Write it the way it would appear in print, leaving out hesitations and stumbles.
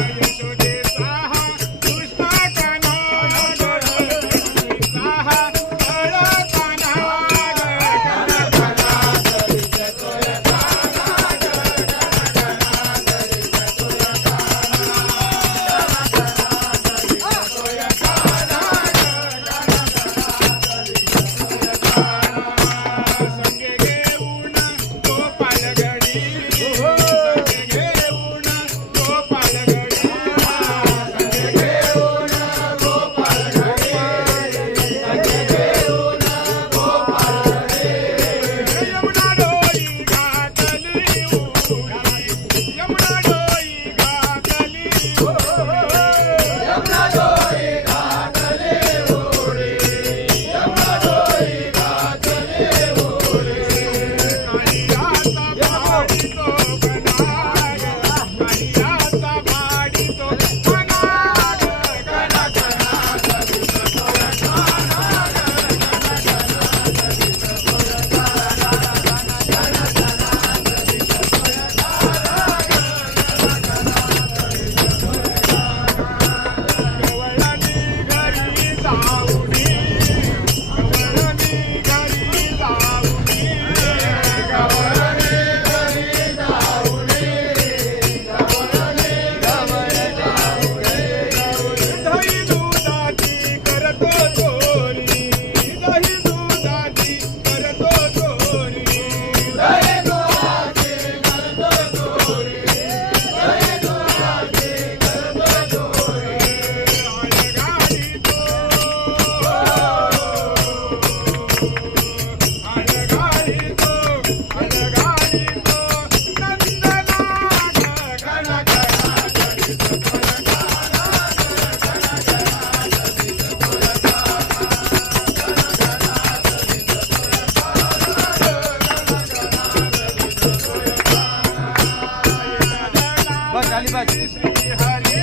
यशोदेचा हा कृष्णा कान्हा यशोदेचा हा काळा कान्हा संगे घेऊन गोपाल घडी संगे घेऊन गोपाल घडी संगे घेऊन गोपाल घडी संगे घेऊन गोपाल घडी यमुना डोई घातली उडी यमुना डोई घातली उडी यमुना डोई घातली उडी यमुना डोई घातली उडी काळियाचा भाडीतो गणाग काळियाचा भाडीतो गणाग गण गवळणी घरी जाऊनी गवळणी घरी जाऊनी गवळणी घरी जाऊनी गवळणी घरी जाऊनी दही दुधाची करतो चोरी दही दुधाची करतो चोरी दही दुधाची करतो चोरी दही दुधाची करतो चोरी आळगाडी तो आळगाडी तो नंदना गण बस झाली बस. श्री हरी